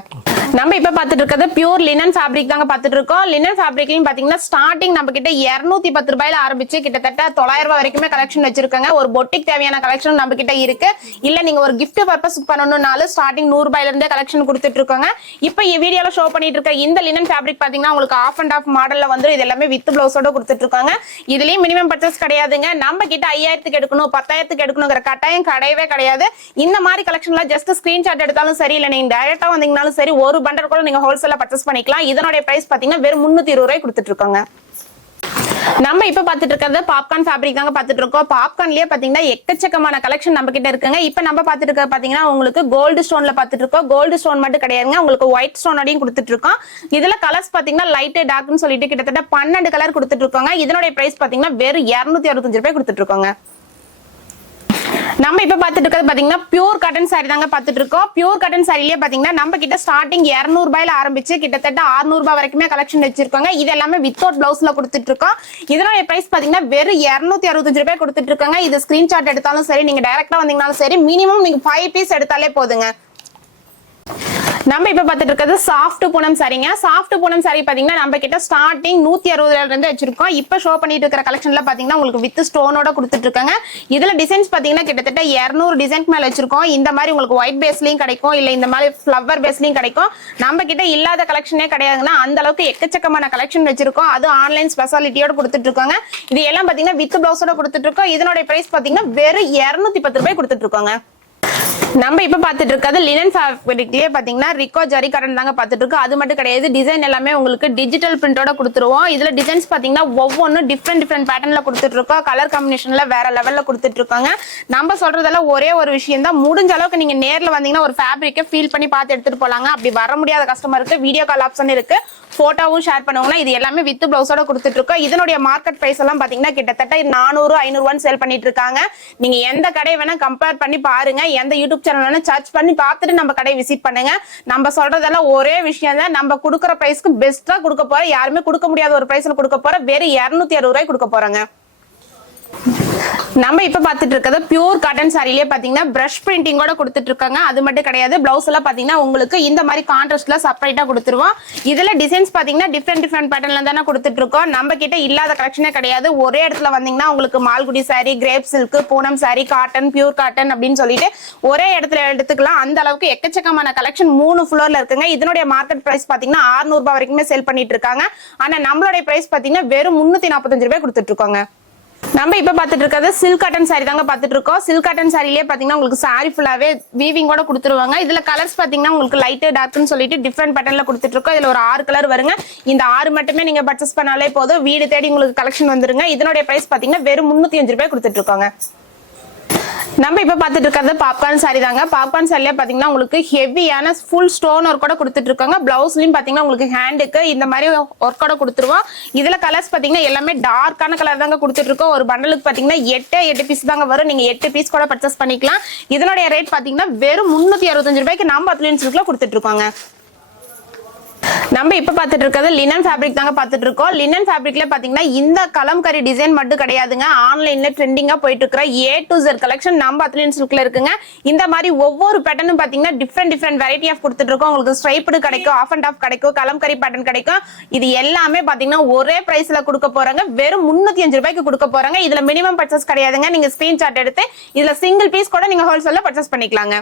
நம்ம இப்ப பாத்துட்டு இருக்கிறது பியூர் லினன் ஃபேப்ரிக் தாங்க பாத்துட்டு இருக்கோம். லினன் ஃபேப்ரிக்லயும் பாத்தீங்கன்னா ஸ்டார்டிங் நம்ம கிட்ட 210 ரூபாயில ஆரம்பிச்சு கிட்டத்தட்ட 900 ரூபாய் வரைக்குமே கலெக்ஷன் வச்சிருக்காங்க. ஒரு பொட்டிக் தேவையான கலெக்ஷன் நம்ம கிட்ட இருக்கு. இல்ல நீங்க ஒரு கிஃப்ட் பர்பஸ் பண்ணணும்னாலும் ஸ்டார்டிங் 100 ரூபாயில இருந்தே கலெக்ஷன் கொடுத்துட்டு இருக்காங்க. இப்ப வீடியோல ஷோ பண்ணிட்டு இருக்க இந்த லினன் ஃபேப்ரிக் பாத்தீங்கன்னா உங்களுக்கு ஆஃப் அண்ட் ஆஃப் மாடல்ல வந்து இது எல்லாமே வித் பிளவுஸோட கொடுத்துட்டு இருக்காங்க. இதுலயும் மினிமம் பர்ச்சேஸ் கிடையாதுங்க. நம்ம கிட்ட 5000க்கு எடுக்கணும், 10,000க்கு எடுக்கணுங்கிற கட்டாயம் கிடையவே கிடையாது. இந்த மாதிரி கலெக்ஷன்ல ஜஸ்ட் ஸ்கிரீன்ஷாட் எடுத்தாலும் சரி, இல்ல நீங்க டைரக்டா வந்தீங்கனாலும் சரி, ஒரு பண்டல் கூட நீங்க ஹோல்சேல்ல பர்ச்சேஸ் பண்ணிக்கலாம். இதனுடைய பிரைஸ் பாத்தீங்கன்னா வெறும் 320 ரூபாய் கொடுத்துட்டு இருக்காங்க. நம்ம இப்ப பாத்துட்டு இருக்கிறது பாப்கார்ன் ஃபேப்ரிக் தாங்க பாத்துட்டு இருக்கோம். பாப்கார்ன்லயே பாத்தீங்கன்னா எக்கச்சக்கமான கலெக்ஷன் நம்ம கிட்ட இருக்குங்க. இப்ப நம்ம பாத்துட்டு இருக்க பாத்தீங்கன்னா உங்களுக்கு கோல்டு ஸ்டோன்ல பாத்துட்டு இருக்கோம். கோல்டு ஸ்டோன் மட்டும் கிடையாதுங்க, உங்களுக்கு ஒயிட் ஸ்டோனோடையும் கொடுத்துட்டு இருக்கோம். இதுல கலர்ஸ் பாத்தீங்கன்னா லைட் டார்க்னு சொல்லிட்டு கிட்டத்தட்ட 12 கலர் கொடுத்துட்டு இருக்காங்க. இதனுடைய பிரைஸ் பாத்தீங்கன்னா வெறும் 265 ரூபாய் கொடுத்துட்டு இருக்காங்க. நம்ம இப்ப பாத்துட்டு இருக்கிறது பாத்தீங்கன்னா பியூர் காட்டன் சாரி தாங்க பாத்துட்டு இருக்கோம். பியூர் காட்டன் சாரிலேயே பாத்தீங்கன்னா நம்ம கிட்ட ஸ்டார்டிங் 200 ரூபாயில ஆரம்பிச்சு கிட்டத்தட்ட 600 ரூபாய் வரைக்குமே கலெக்ஷன் வச்சிருக்காங்க. இது எல்லாமே வித்தவுட் பிளவுஸ்ல கொடுத்துட்டு இருக்கோம். இதனுடைய பிரைஸ் பாத்தீங்கன்னா வெறும் 265 ரூபாய் கொடுத்துட்டு இருக்காங்க. இது ஸ்கிரீன்ஷாட் எடுத்தாலும் சரி, நீங்க டைரக்டா வந்தீங்கனாலும் சரி, மினிமம் நீங்க 5 பீஸ் எடுத்தாலே போதுங்க. நம்ம இப்ப பாத்துட்டு இருக்கிறது சாஃப்ட் பூனம் சாரிங்க. சாஃப்ட் பூனம் சாரி பாத்தீங்கன்னா நம்ம கிட்ட ஸ்டார்டிங் 160 இருந்து வச்சிருக்கோம். இப்ப ஷோ பண்ணிட்டு இருக்கிற கலெக்ஷன்ல பாத்தீங்கன்னா உங்களுக்கு வித் ஸ்டோனோட கொடுத்துட்டு இருக்காங்க. இதுல டிசைன்ஸ் பாத்தீங்கன்னா கிட்டத்தட்ட 200 டிசைன்க்கு மேல வச்சிருக்கோம். இந்த மாதிரி உங்களுக்கு ஒயிட் பேஸ்லயும் கிடைக்கும், இல்ல இந்த மாதிரி ஃபிளவர் பேஸ்லயும் கிடைக்கும். நம்ம கிட்ட இல்லாத கலெக்ஷனே கிடையாதுன்னா அந்த அளவுக்கு எக்கச்சக்கமான கலெக்ஷன் வச்சிருக்கோம். அது ஆன்லைன் ஸ்பெஷாலிட்டியோட கொடுத்துட்டு இருக்காங்க. இது எல்லாம் பாத்தீங்கன்னா வித் பிளவுஸோட கொடுத்துட்டு இருக்கோம். இதனுடைய பிரைஸ் பாத்தீங்கன்னா வெறும் 210 ரூபாய் கொடுத்துட்டு இருக்கோங்க. நம்ம இப்ப பாத்துட்டு இருக்கிறது லினன் ஃபேப்ரிக்லயே பாத்தீங்கன்னா ரிக்கோ ஜரி காட்டன் தாங்க பாத்துட்டு இருக்கோம். அது மட்டும் கிடையாது, டிசைன் எல்லாமே உங்களுக்கு டிஜிட்டல் பிரிண்டோட கொடுத்துருவோம். இதுல டிசைன்ஸ் பாத்தீங்கன்னா ஒவ்வொன்றும் டிஃப்ரெண்ட் பேட்டர்ன்ல கொடுத்துட்டு இருக்கோம். கலர் காம்பினேஷன்ல வேற லெவல்ல கொடுத்துட்டு இருக்காங்க. நம்ம சொல்றதெல்லாம் ஒரே ஒரு விஷயம் தான், முடிஞ்ச அளவுக்கு நீங்க நேர்ல வந்தீங்கன்னா ஒரு ஃபேப்ரிக்கை ஃபீல் பண்ணி பார்த்து எடுத்துட்டு போலாங்க. அப்படி வர முடியாத கஸ்டமருக்கு வீடியோ கால் ஆப்ஷன் இருக்கு, போட்டோவும் ஷேர் பண்ணுவாங்க. இது எல்லாமே வித் பிளவுஸோட கொடுத்துட்டு இருக்கோம். இதனுடைய மார்க்கெட் பிரைஸ் எல்லாம் பாத்தீங்கன்னா கிட்டத்தட்ட 400-500 சேல் பண்ணிட்டு இருக்காங்க. நீங்க எந்த கடையை வேணா கம்பேர் பண்ணி பாருங்க, எந்த யூடியூப் சேனல் வேணா சர்ச் பண்ணி பார்த்துட்டு நம்ம கடையை விசிட் பண்ணுங்க. நம்ம சொல்றதெல்லாம் ஒரே விஷயம் தான், நம்ம கொடுக்குற பிரைஸ்க்கு பெஸ்டா கொடுக்க போறோம். யாருமே கொடுக்க முடியாத ஒரு பிரைஸ்ல கொடுக்க போறோம். வெறும் 260 ரூபாய் கொடுக்க போறாங்க. நம்ம இப்ப பாத்துட்டு இருக்கிறது பியூர் காட்டன் சாரிலேயே பாத்தீங்கன்னா பிரஷ் பிரிண்டிங்கோட கொடுத்துட்டு இருக்காங்க. அது மட்டும் கிடையாது, பிளவுஸ் எல்லாம் பாத்தீங்கன்னா உங்களுக்கு இந்த மாதிரி கான்ட்ராஸ்ட்ல செப்பரேட்டா கொடுத்துருவோம். இதுல டிசைன்ஸ் பாத்தீங்கன்னா டிஃப்ரெண்ட் பேட்டர்ன்ல தானே கொடுத்துட்டு இருக்கோம். நம்ம கிட்ட இல்லாத கலெக்ஷனே கிடையாது. ஒரே இடத்துல வந்தீங்கன்னா உங்களுக்கு Malgudi sorry, grape silk, Poonam sorry, cotton, pure cotton அப்படின்னு சொல்லிட்டு ஒரே இடத்துல எடுத்துக்கலாம். அந்த அளவுக்கு எக்கச்சக்கமான கலெக்ஷன் 3 ஃப்ளோர்ல இருக்குங்க. இதனுடைய மார்க்கெட் பிரைஸ் பாத்தீங்கன்னா 600 ரூபாய் வரைக்குமே சேல் பண்ணிட்டு இருக்காங்க. ஆனா நம்மளுடைய பிரைஸ் பாத்தீங்கன்னா வெறும் 345 ரூபாய் கொடுத்துட்டு இருக்கோங்க. நம்ம இப்ப பாத்துட்டு இருக்கிறது சில்க் காட்டன் சாரி தாங்க பாத்துட்டு இருக்கோம். சில்க் காட்டன் சாரிலேயே பாத்தீங்கன்னா உங்களுக்கு சாரி ஃபுல்லாவே வீவிங்கோட கொடுத்துருவாங்க. இதுல கலர்ஸ் பாத்தீங்கன்னா உங்களுக்கு லைட் டார்க்னு சொல்லிட்டு டிஃப்ரெண்ட் பேட்டர்ன்ல கொடுத்துட்டு இருக்கோம். இதுல ஒரு 6 கலர் வருங்க. இந்த 6 மட்டுமே நீங்க பர்ச்சேஸ் பண்ணாலே போதும், வீடு தேடி உங்களுக்கு கலெக்ஷன் வந்துருங்க. இதனுடைய பிரைஸ் பாத்தீங்கன்னா வெறும் 305 ரூபாய் கொடுத்துட்டு இருக்காங்க. நம்ம இப்ப பாத்துட்டு இருக்கிறது பாப்கார்ன் சாரி தாங்க. பாப்கார்ன் சாரில பாத்தீங்கன்னா உங்களுக்கு ஹெவியான ஃபுல் ஸ்டோன் ஒர்க்கோட கொடுத்துட்டு இருக்காங்க. பிளவுஸ்லயும் பாத்தீங்கன்னா உங்களுக்கு ஹேண்டுக்கு இந்த மாதிரி ஒர்க்கோட கொடுத்துருவோம். இதுல கலர்ஸ் பாத்தீங்கன்னா எல்லாமே டார்க்கான கலர் தாங்க கொடுத்துட்டு இருக்கோம். ஒரு பண்டலுக்கு பாத்தீங்கன்னா 8 பீஸ் தாங்க வரும். நீங்க 8 பீஸ் கூட பர்ச்சேஸ் பண்ணிக்கலாம். இதனுடைய ரேட் பாத்தீங்கன்னா வெறும் 365 ரூபாய்க்கு நம்ம அத்லின்ஸ்ல கொடுத்துட்டு இருக்காங்க. நம்ம இப்ப பாத்துட்டு இருக்கிறது லினன் ஃபேப்ரிக் தாங்க பாத்துட்டு இருக்கோம். லினன் ஃபேப்ரிக்ல பாத்தீங்கன்னா இந்த கலம்கரி டிசைன் மட்டும் கிடையாதுங்க. ஆன்லைன்ல ட்ரெண்டிங்கா போயிட்டு இருக்கிற A to Z கலெக்ஷன் நம்ம அத்லின் சில்க்ல இருக்குங்க. இந்த மாதிரி ஒவ்வொரு பேட்டர்னும் பாத்தீங்கன்னா டிஃப்ரெண்ட் வெரைட்டி ஆஃப் கொடுத்துட்டு இருக்கோம். உங்களுக்கு ஸ்ட்ரைப்டு கிடைக்கும், ஆஃப் அண்ட் ஆஃப் கிடைக்கும், கலம்கரி பேட்டர்ன் கிடைக்கும். இது எல்லாமே பாத்தீங்கன்னா ஒரே பிரைஸ்ல கொடுக்க போறாங்க. வெறும் 305 ரூபாய்க்கு கொடுக்க போறாங்க. இதுல மினிமம் பர்ச்சேஸ் கிடையாதுங்க. நீங்க ஸ்கிரீன்ஷாட் எடுத்து இதுல சிங்கிள் பீஸ் கூட நீங்க ஹோல்சேல்ல பர்ச்சேஸ் பண்ணிக்கலாங்க.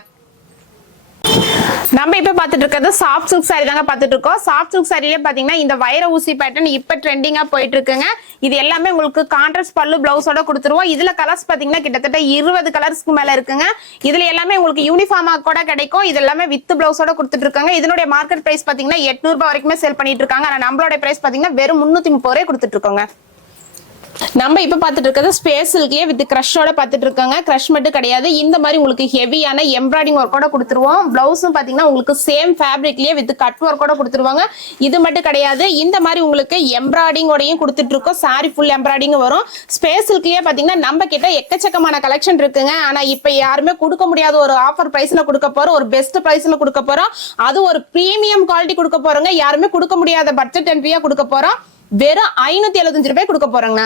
நம்ம இப்ப பாத்துட்டு இருக்கிறது சாஃப்ட் சில்க் சாரி தாங்க பாத்துட்டு இருக்கோம். சாஃப்ட் சில்க் சாரியிலே பாத்தீங்கன்னா இந்த வைர ஊசி பேட்டர்ன் இப்ப ட்ரெண்டிங்கா போயிட்டு இருக்குங்க. இது எல்லாமே உங்களுக்கு கான்ட்ராஸ்ட் பல்லு பிளவுஸோட கொடுத்துருவோம். இதுல கலர்ஸ் பாத்தீங்கன்னா கிட்டத்தட்ட 20 கலர்ஸ்க்கு மேல இருக்குங்க. இதுல எல்லாமே உங்களுக்கு யூனிஃபார்மா கூட கிடைக்கும். இது எல்லாமே வித் பிளவுஸோட கொடுத்துட்டு இருக்காங்க. இதனுடைய மார்க்கெட் பிரைஸ் பாத்தீங்கன்னா 800 ரூபாய் வரைக்குமே சேல் பண்ணிட்டு இருக்காங்க. ஆனா நம்மளோட பிரைஸ் பாத்தீங்கன்னா வெறும் 330 ரூபாய் கொடுத்துட்டு இருக்கோங்க. நம்ம இப்ப பாத்துட்டு இருக்கிறது ஸ்பேஸ் சில்க்லயே வித் கிரஷோட பாத்துட்டு இருக்காங்க. கிரஷ் மட்டும் கிடையாது, இந்த மாதிரி உங்களுக்கு ஹெவியான எம்ப்ராய்டிங் ஒர்க்கோட கொடுத்துருவோம். பிளவுஸும் பாத்தீங்கன்னா உங்களுக்கு சேம் ஃபேப்ரிக்லயே வித் கட் ஒர்க்கோட கொடுத்துருவாங்க. இது மட்டும் கிடையாது, இந்த மாதிரி உங்களுக்கு எம்ப்ராய்டிங்கோடையும் கொடுத்துட்டு இருக்கோம். சாரி ஃபுல் எம்ப்ராய்டிங் வரும். ஸ்பேஸ் சில்க்லயே பாத்தீங்கன்னா நம்ம கிட்ட எக்கச்சக்கமான கலெக்ஷன் இருக்குங்க. ஆனா இப்ப யாருமே கொடுக்க முடியாத ஒரு ஆஃபர் பிரைஸ்ல கொடுக்க போறோம், ஒரு பெஸ்ட் பிரைஸ்ல கொடுக்க போறோம். அது ஒரு பிரீமியம் குவாலிட்டி கொடுக்க போறோங்க. யாருமே கொடுக்க முடியாத பட்ஜெட் என்ட்ரியா கொடுக்க போறோம். வெறும் 575 ரூபாய் கொடுக்க போறோங்க.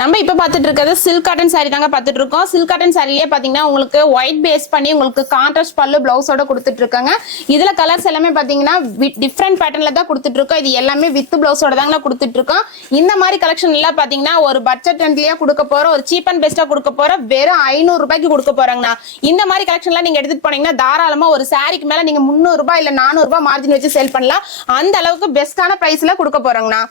நம்ம இப்ப பாத்துட்டு இருக்கிறது சில்க் காட்டன் சாரி தாங்க பாத்துட்டு இருக்கோம். சில்க் காட்டன் சாரிலேயே பாத்தீங்கன்னா உங்களுக்கு ஒயிட் பேஸ் பண்ணி உங்களுக்கு கான்ட்ராஸ்ட் பல்லு பிளவுஸோட கொடுத்துட்டு இருக்காங்க. இதுல கலர்ஸ் எல்லாமே பாத்தீங்கன்னா டிஃப்ரெண்ட் பேட்டர்ன்ல தான் கொடுத்துட்டு இருக்கோம். இது எல்லாமே வித் பிளவுஸோட தாங்க கொடுத்துட்டு இருக்கோம். இந்த மாதிரி கலெக்ஷன் எல்லாம் பாத்தீங்கன்னா ஒரு பட்ஜெட் ரெண்ட்லயே கொடுக்க போறோம், ஒரு சீப் அண்ட் பெஸ்டா கொடுக்க போறோம். வெறும் 500 ரூபாய்க்கு கொடுக்க போறாங்கண்ணா. இந்த மாதிரி கலெக்ஷன் எல்லாம் நீங்க எடுத்துட்டு போனீங்கன்னா தாராளமா ஒரு சாரிக்கு மேல நீங்க 300 ரூபாய் இல்ல 400 ரூபாய் மார்ஜின் வச்சு சேல் பண்ணலாம். அந்த அளவுக்கு பெஸ்டான பிரைஸ்ல கொடுக்க போறாங்கண்ணா.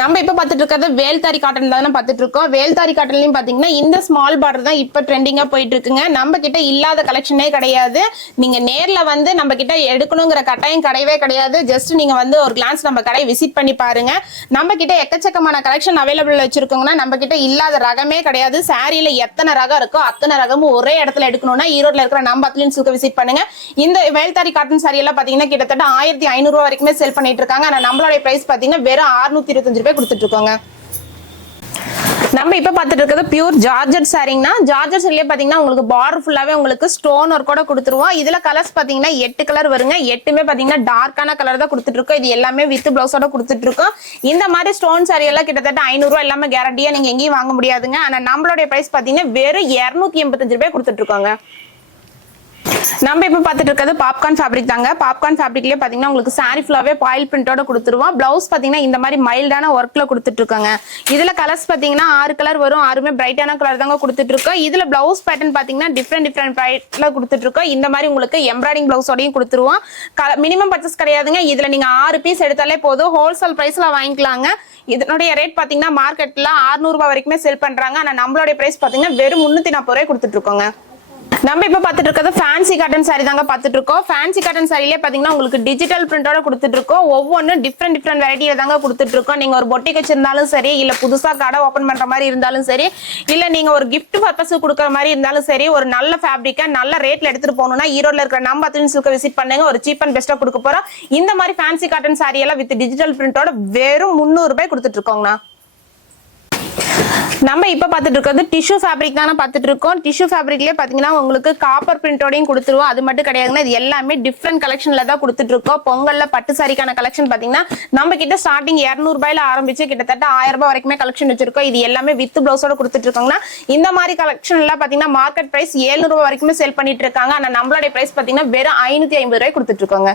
நம்ம இப்ப பாத்துட்டு இருக்கிறது வேல்தாரி காட்டன் தானே பாத்துட்டு இருக்கோம். வேல்தாரி காட்டன்லயும் பாத்தீங்கன்னா இந்த ஸ்மால் பார்டர் தான் இப்ப ட்ரெண்டிங்கா போயிட்டு இருக்குங்க. நம்ம கிட்ட இல்லாத கலெக்ஷனே கிடையாது. நீங்க நேர்ல வந்து நம்ம கிட்ட எடுக்கணுங்கிற கட்டாயம் கிடையவே கிடையாது. ஜஸ்ட் நீங்க வந்து ஒரு கிளான்ஸ் நம்ம கடையை விசிட் பண்ணி பாருங்க. நம்ம கிட்ட எக்கச்சக்கமான கலெக்ஷன் அவைலபிள் வச்சிருக்கோங்கன்னா நம்ம கிட்ட இல்லாத ரகமே கிடையாது. சாரியில எத்தனை ரகம் இருக்கோ அத்தனை ரகமும் ஒரே இடத்துல எடுக்கணும்னா ஈரோட்ல இருக்கிற நம்ம அத்லின் சில்க் விசிட் பண்ணுங்க. இந்த வேல்தாரி காட்டன் சாரி எல்லாம் பாத்தீங்கன்னா கிட்டத்தட்ட 1500 ரூபாய் வரைக்குமே சேல் பண்ணிட்டு இருக்காங்க. ஆனா நம்மளோட பிரைஸ் பாத்தீங்கன்னா வெறும் 625 ரூபாய் கொடுத்துட்டு இருக்கோங்க. நம்ம இப்ப பாத்துட்டு இருக்கிறது பியூர் ஜார்ஜெட் சாரீங்கன்னா ஜார்ஜெட் சாரிலே பாத்தீங்கன்னா உங்களுக்கு பார்டர் ஃபுல்லாவே உங்களுக்கு ஸ்டோன் ஒர்க் கூட கொடுத்துருவோம். இதுல கலர்ஸ் பாத்தீங்கன்னா 8 கலர் வருங்க. 8மே பாத்தீங்கன்னா டார்க்கான கலர் தான் கொடுத்துட்டு இருக்கோம். இது எல்லாமே வித் பிளவுஸோட கொடுத்துட்டு இருக்கோம். இந்த மாதிரி ஸ்டோன் சாரி எல்லாம் கிட்டத்தட்ட 500 ரூபாய் எல்லாமே கேரண்டியா நீங்க எங்கேயும் வாங்க முடியாதுங்க. ஆனா நம்மளுடைய பிரைஸ் பாத்தீங்கன்னா வெறும் 285 ரூபாய் கொடுத்துட்டு இருக்கோங்க. நம்ம இப்ப பாத்துட்டு இருக்கிறது பாப்கார்ன் ஃபேப்ரிக் தாங்க. பாப்கார்ன் ஃபேப்ரிக்லயே பாத்தீங்கன்னா உங்களுக்கு சாரி ஃபுல்லாவே பாயில் பிரிண்டோட கொடுத்துருவோம். பிளவுஸ் பாத்தீங்கன்னா இந்த மாதிரி மைல்டான ஒர்க்ல கொடுத்துட்டு இருக்காங்க. இதுல கலர்ஸ் பாத்தீங்கன்னா 6 கலர் வரும். 6மே பிரைட்டான கலர் தாங்க கொடுத்துட்டு இருக்கோம். இதுல பிளவுஸ் பேட்டர்ன் பாத்தீங்கன்னா டிஃப்ரெண்ட் பிரைட்ல கொடுத்துட்டு இருக்கோம். இந்த மாதிரி உங்களுக்கு எம்ப்ராய்டிங் பிளவுஸோடையும் கொடுத்துருவோம். மினிமம் பர்ச்சேஸ் கிடையாதுங்க. இதுல நீங்க 6 பீஸ் எடுத்தாலே போதும். ஹோல்சேல் பிரைஸ்ல வாங்கிக்கலாங்க. இதனுடைய ரேட் பாத்தீங்கன்னா மார்க்கெட்ல 600 ரூபாய் வரைக்குமே செல் பண்றாங்க. ஆனா நம்மளுடைய பிரைஸ் பாத்தீங்கன்னா வெறும் 340 ரூபாய் கொடுத்துட்டு இருக்கோங்க. நம்ம இப்ப பாத்துட்டு இருக்கிறது ஃபேன்சி காட்டன் சாரி தாங்க பாத்துட்டு இருக்கோம். ஃபேன்சி காட்டன் சாரிலே பாத்தீங்கன்னா உங்களுக்கு டிஜிட்டல் பிரிண்டோட கொடுத்துட்டு இருக்கோம். ஒவ்வொன்றும் டிஃப்ரெண்ட் வெரைட்டியில தாங்க கொடுத்துட்டு இருக்கோம். நீங்க ஒரு பொட்டிக் வச்சிருந்தாலும் சரி, இல்ல புதுசா கடை ஓபன் பண்ற மாதிரி இருந்தாலும் சரி, இல்ல நீங்க ஒரு கிஃப்ட் பர்பஸ் கொடுக்குற மாதிரி இருந்தாலும் சரி, ஒரு நல்ல ஃபேப்ரிக்கா நல்ல ரேட்ல எடுத்துட்டு போகணும்னா ஈரோட்ல இருக்கிற நம்ம அத்ரின் சில்க் விசிட் பண்ணுங்க. ஒரு சீப் அண்ட் பெஸ்டா கொடுக்க போறோம். இந்த மாதிரி ஃபேன்சி காட்டன் சாரி எல்லாம் வித் டிஜிட்டல் பிரிண்டோட வெறும் 300 ரூபாய் கொடுத்துட்டு இருக்கோங்கண்ணா. நம்ம இப்ப பாத்துட்டு இருக்கிறது டிஷ்யூ ஃபேப்ரிக் தானே பாத்துட்டு இருக்கோம். டிஷ்யூ ஃபேப்ரிக்லயே பாத்தீங்கன்னா உங்களுக்கு காப்பர் பிரிண்டோடையும் கொடுத்துருவோம். அது மட்டும் கிடையாதுன்னா இது எல்லாமே டிஃப்ரெண்ட் கலெக்ஷன்ல தான் கொடுத்துட்டு இருக்கோம். பொங்கல்ல பட்டு சாரிக்கான கலெக்ஷன் பாத்தீங்கன்னா நம்ம கிட்ட ஸ்டார்டிங் 200 ரூபாயில ஆரம்பிச்சு கிட்டத்தட்ட 1000 ரூபாய் வரைக்குமே கலெக்ஷன் வச்சிருக்கோம். இது எல்லாமே வித் பிளவுஸோட கொடுத்துட்டு இருக்காங்கன்னா இந்த மாதிரி கலெக்ஷன் எல்லாம் பாத்தீங்கன்னா மார்க்கெட் பிரைஸ் 700 ரூபாய் வரைக்குமே செல் பண்ணிட்டு இருக்காங்க. ஆனா நம்மளுடைய பிரைஸ் பாத்தீங்கன்னா வெறும் 550 ரூபாய் கொடுத்துட்டு இருக்கோங்க.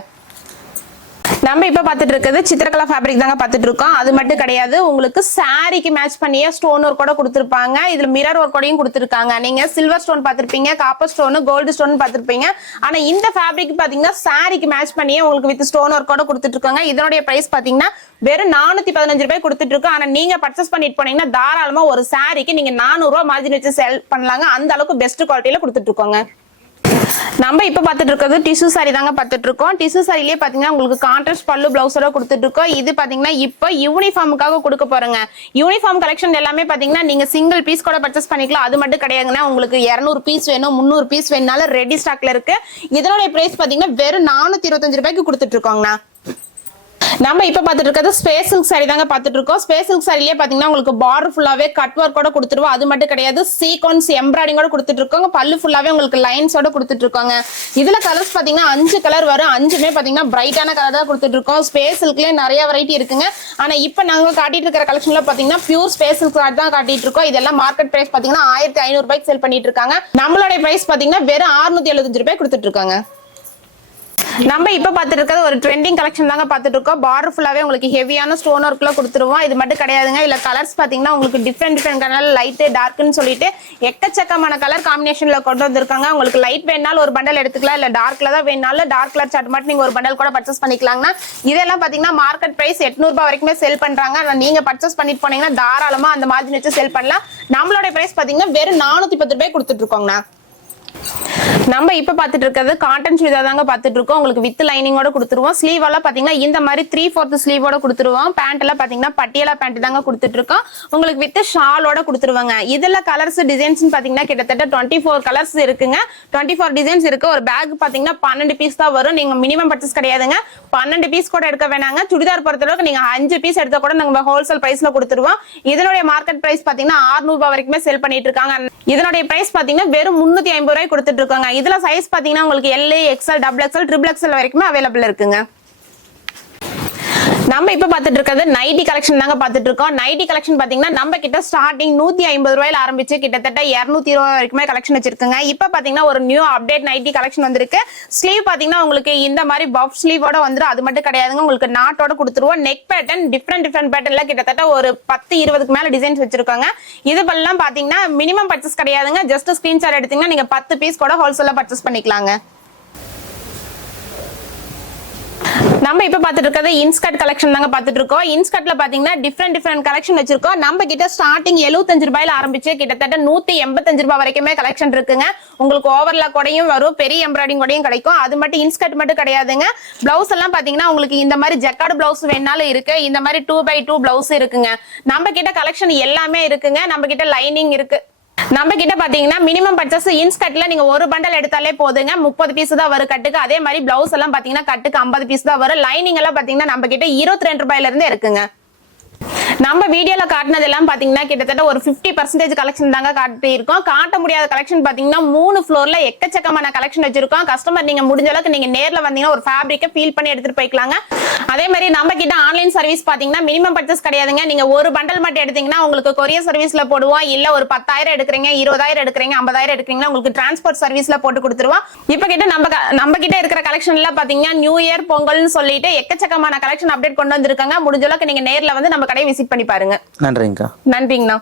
நம்ம இப்ப பாத்துட்டு இருக்கிறது சித்திரகலா ஃபேப்ரிக் தாங்க பாத்துட்டு இருக்கோம். அது மட்டும் கிடையாது, உங்களுக்கு சாரிக்கு மேட்ச் பண்ணியே ஸ்டோன் ஒர்க் கூட கொடுத்துருப்பாங்க. இதுல மிரர் ஒர்க் கூடயும் கொடுத்துருக்காங்க. நீங்க சில்வர் ஸ்டோன் பாத்திருப்பீங்க, காப்பர் ஸ்டோன், கோல்டு ஸ்டோன் பாத்திருப்பீங்க. ஆனா இந்த ஃபேப்ரிக் பாத்தீங்கன்னா சாரிக்கு மேட்ச் பண்ணியே உங்களுக்கு வித் ஸ்டோன் ஒர்க் கூட கொடுத்துட்டு இருக்காங்க. இதனுடைய பிரைஸ் பாத்தீங்கன்னா வெறும் 415 ரூபாய் கொடுத்துட்டு இருக்கோம். ஆனா நீங்க பர்ச்சேஸ் பண்ணிட்டு போனீங்கன்னா தாராளமா ஒரு சாரிக்கு நீங்க 400 ரூபாய் மார்ஜின் வச்சு செல் பண்ணலாங்க. அந்த அளவுக்கு பெஸ்ட் குவாலிட்டியில கொடுத்துட்டு இருக்கோங்க. நம்ம இப்ப பாத்துட்டு இருக்கிறது டிஷ்யூ சாரி தாங்க பாத்துட்டு இருக்கோம். டிஷ்யூ சாரிலேயே பாத்தீங்கன்னா உங்களுக்கு கான்ட்ராஸ்ட் பல்லு பிளவுஸோட கொடுத்துட்டு இருக்கோம். இது பாத்தீங்கன்னா இப்ப யூனிஃபார்முக்காக கொடுக்க போறேங்க. யூனிஃபார்ம் கலெக்ஷன் எல்லாமே பாத்தீங்கன்னா நீங்க சிங்கிள் பீஸ் கூட பர்ச்சேஸ் பண்ணிக்கலாம். அது மட்டும் கிடையாதுன்னா உங்களுக்கு 200 பீஸ் வேணும், 300 பீஸ் வேணும்னாலும் ரெடி ஸ்டாக்ல இருக்கு. இதனுடைய பிரைஸ் பாத்தீங்கன்னா வெறும் 425 ரூபாய்க்கு கொடுத்துட்டு இருக்கோங்கண்ணா. நம்ம இப்ப பாத்துட்டு இருக்கிறது ஸ்பேஸ் சில்க் சாரி தாங்க பாத்துட்டு இருக்கோம். ஸ்பேஸ் சில்க் சாரிலேயே பாத்தீங்கன்னா உங்களுக்கு பார்டர் ஃபுல்லாவே கட் ஒர்க் கூட கொடுத்துருவோம். அது மட்டும் கிடையாது, சீக்வன்ஸ் எம்ப்ராய்டிங் கூட கொடுத்துட்டு இருக்கோங்க. பல்லு ஃபுல்லாவே உங்களுக்கு லைன்ஸோட கொடுத்துட்டு இருக்காங்க. இதுல கலர்ஸ் பாத்தீங்கன்னா 5 கலர் வரும். 5மே பாத்தீங்கன்னா பிரைட்டான கலர் தான் கொடுத்துட்டு இருக்கோம். ஸ்பேஸ் சில்க்லயே நிறைய வெரைட்டி இருக்குங்க. ஆனா இப்ப நாங்க காட்டிட்டு இருக்கிற கலெக்ஷன்ல பாத்தீங்கன்னா பியூர் ஸ்பேஸ் சில்க் தான் காட்டிட்டு இருக்கோம். இதெல்லாம் மார்க்கெட் பிரைஸ் பாத்தீங்கன்னா 1500 ரூபாய்க்கு செல் பண்ணிட்டு இருக்காங்க. நம்மளுடைய பிரைஸ் பாத்தீங்கன்னா வெறும் 675 ரூபாய் கொடுத்துட்டு இருக்காங்க. நம்ம இப்ப பாத்துட்டு இருக்கிறது ஒரு ட்ரெண்டிங் கலெக்ஷன் தாங்க பாத்துட்டு இருக்கோம். பார்டர் ஃபுல்லாவே உங்களுக்கு ஹெவியான ஸ்டோன் ஒர்க்ல கொடுத்துருவோம். இது மட்டும் கிடையாதுங்க, இல்ல கலர்ஸ் பாத்தீங்கன்னா உங்களுக்கு டிஃப்ரெண்ட் கலர், லைட், டார்க்னு சொல்லிட்டு எக்கச்சக்கமான கலர் காம்பினேஷன்ல கொண்டு வந்திருக்காங்க. உங்களுக்கு லைட் வேணாலும் ஒரு பண்டல் எடுத்துக்கலாம், இல்ல டார்க்ல தான் வேணாலும் டார்க் கலர் சார்ட் மட்டும் நீங்க ஒரு பண்டல் கூட பர்ச்சேஸ் பண்ணிக்கலாங்கன்னா இதெல்லாம் பாத்தீங்கன்னா மார்க்கெட் பிரைஸ் 800 ரூபாய் வரைக்குமே செல் பண்றாங்க. நீங்க பர்ச்சேஸ் பண்ணிட்டு போனீங்கன்னா தாராளமா அந்த மார்ஜின் வச்சு செல் பண்ணலாம். நம்மளோட பிரைஸ் பாத்தீங்கன்னா வெறும் 410 ரூபாய் கொடுத்துட்டு இருக்கோங்கண்ணா. நம்ம இப்ப பாத்துட்டு இருக்கிறது காட்டன் சுடிதார் தாங்க பாத்துட்டு இருக்கோம். உங்களுக்கு வித் லைனிங்கோட கொடுத்துருவோம். ஸ்லீவ் எல்லாம் பாத்தீங்கன்னா இந்த மாதிரி 3/4 ஸ்லீவோட கொடுத்துருவோம். பேண்ட் எல்லாம் பாத்தீங்கன்னா பட்டியலா பேண்ட் தாங்க கொடுத்துட்டு இருக்கோம். உங்களுக்கு வித் ஷாலோட கொடுத்துருவாங்க. இதுல கலர்ஸ் டிசைன்ஸ் பாத்தீங்கன்னா கிட்டத்தட்ட 24 கலர்ஸ் இருக்குங்க. 24 டிசைன்ஸ் இருக்கு. ஒரு பேக் பாத்தீங்கன்னா 12 பீஸ் தான் வரும். நீங்க மினிமம் பர்ச்சேஸ் கிடையாதுங்க. 12 பீஸ் கூட எடுக்க வேணாங்க. சுடிதார் பொறுத்தளவுக்கு நீங்க 5 பீஸ் எடுத்த கூட நாங்க ஹோல்சேல் பிரைஸ்ல கொடுத்துருவோம். இதனுடைய மார்க்கெட் பிரைஸ் பாத்தீங்கன்னா 600 ரூபாய் வரைக்குமே செல் பண்ணிட்டு இருக்காங்க. இதனுடைய பிரைஸ் பாத்தீங்கன்னா வெறும் 350 ரூபாய் கொடுத்துட்டு இருக்காங்க. இதுல சைஸ் பாத்தீங்கன்னா உங்களுக்கு L, XL, XXL, XXL வரைக்குமே அவைலபிள் இருக்குங்க. நம்ம இப்ப பாத்துட்டு இருக்கிறது நைட்டி கலெக்ஷன் தாங்க பாத்துட்டு இருக்கோம். நைட்டி கலெக்ஷன் பாத்தீங்கன்னா நம்ம கிட்ட ஸ்டார்டிங் 150 ரூபாயில ஆரம்பிச்சு கிட்டத்தட்ட 220 ரூபாய் வரைக்குமே கலெக்ஷன் வச்சிருக்குங்க. இப்ப பாத்தீங்கன்னா ஒரு நியூ அப்டேட் நைட்டி கலெக்ஷன் வந்திருக்கு. ஸ்லீவ் பாத்தீங்கன்னா உங்களுக்கு இந்த மாதிரி பஃப் ஸ்லீவோட வந்துரும். அது மட்டும் கிடையாதுங்க, உங்களுக்கு நாட்டோட கொடுத்துருவோம். நெக் பேட்டர்ன் டிஃப்ரெண்ட் பேட்டர்ன்ல கிட்டத்தட்ட ஒரு 10-20க்கு மேல டிசைன்ஸ் வச்சிருக்காங்க. இது எல்லாம் பாத்தீங்கன்னா மினிமம் பர்ச்சேஸ் கிடையாதுங்க. ஜஸ்ட் ஸ்கிரீன்ஷாட் எடுத்தீங்கன்னா நீங்க 10 பீஸ் கூட ஹோல்சேலா பர்ச்சேஸ் பண்ணிக்கலாங்க. நம்ம இப்ப பாத்துட்டு இருக்கிறது இன்ஸ்கர்ட் கலெக்ஷன் தாங்க பாத்துட்டு இருக்கோம். இன்ஸ்கர்ட்ல பாத்தீங்கன்னா டிஃப்ரெண்ட் கலெக்ஷன் வச்சிருக்கோம். நம்ம கிட்ட ஸ்டார்டிங் 75 ரூபாயில ஆரம்பிச்சு கிட்டத்தட்ட 185 ரூபாய் வரைக்குமே கலெக்ஷன் இருக்குங்க. உங்களுக்கு ஓவர்லாக் கூடயும் வரும், பெரிய எம்ப்ராய்டிங் கூடயும் கிடைக்கும். அது மட்டும் இன்ஸ்கர்ட் மட்டும் கிடையாதுங்க. பிளவுஸ் எல்லாம் பாத்தீங்கன்னா உங்களுக்கு இந்த மாதிரி ஜக்கார்டு பிளவுஸ் வேணாலும் இருக்கு. இந்த மாதிரி 2x2 பிளவுஸ் இருக்குங்க. நம்ம கிட்ட கலெக்ஷன் எல்லாமே இருக்குங்க. நம்ம கிட்ட லைனிங் இருக்கு. நம்ம கிட்ட பாத்தீங்கன்னா மினிமம் பர்ச்சேஸ் இன்ஸ்கர்ட்ல நீங்க ஒரு பண்டல் எடுத்தாலே போதுங்க. 30 பீஸ் தான் வரும் கட்டுக்கு. அதே மாதிரி பிளவுஸ் எல்லாம் பாத்தீங்கன்னா கட்டுக்கு 50 பீஸ் தான் வரும். லைனிங் எல்லாம் பாத்தீங்கன்னா நம்ம கிட்ட 22 ரூபாயில இருந்து இருக்குங்க. நம்ம வீடியோல காட்டினது எல்லாம் பாத்தீங்கன்னா கிட்டத்தட்ட ஒரு 50% கலெக்ஷன் தாங்க காட்டி இருக்கோம். காட்ட முடியாத கலெக்ஷன் பாத்தீங்கன்னா 3 ஃப்ளோர்ல எக்கச்சக்கமான கலெக்ஷன் வச்சிருக்கோம். கஸ்டமர் நீங்க முடிஞ்ச அளவுக்கு நீங்க நேர்ல வந்தீங்கன்னா ஒரு ஃபேப்ரிக்கை ஃபீல் பண்ணி எடுத்துட்டு போய்க்கலாங்க. அதே மாதிரி நம்ம கிட்ட ஆன்லைன் சர்வீஸ் பாத்தீங்கன்னா மினிமம் பர்ச்சேஸ் கிடையாதுங்க. நீங்க ஒரு பண்டல் மட்டும் எடுத்தீங்கன்னா உங்களுக்கு கொரியர் சர்வீஸ்ல போடுவோம். இல்ல ஒரு 10,000 எடுக்கிறீங்க, 20,000 எடுக்கிறீங்க, 50,000 எடுக்கிறீங்கன்னா உங்களுக்கு டிரான்ஸ்போர்ட் சர்வீஸ்ல போட்டு கொடுத்துருவோம். இப்ப கிட்ட நம்ம கிட்ட இருக்கிற கலெக்ஷன்ல பாத்தீங்கன்னா நியூ இயர் பொங்கல்னு சொல்லிட்டு எக்கச்சக்கமான கலெக்ஷன் அப்டேட் கொண்டு வந்திருக்காங்க. முடிஞ்ச அளவுக்கு நீங்க நேர்ல வந்து நம்ம கடையை விசிட் பண்ணி பாருங்க. நன்றிங்கக்கா. நன்றிங்கண்ணா.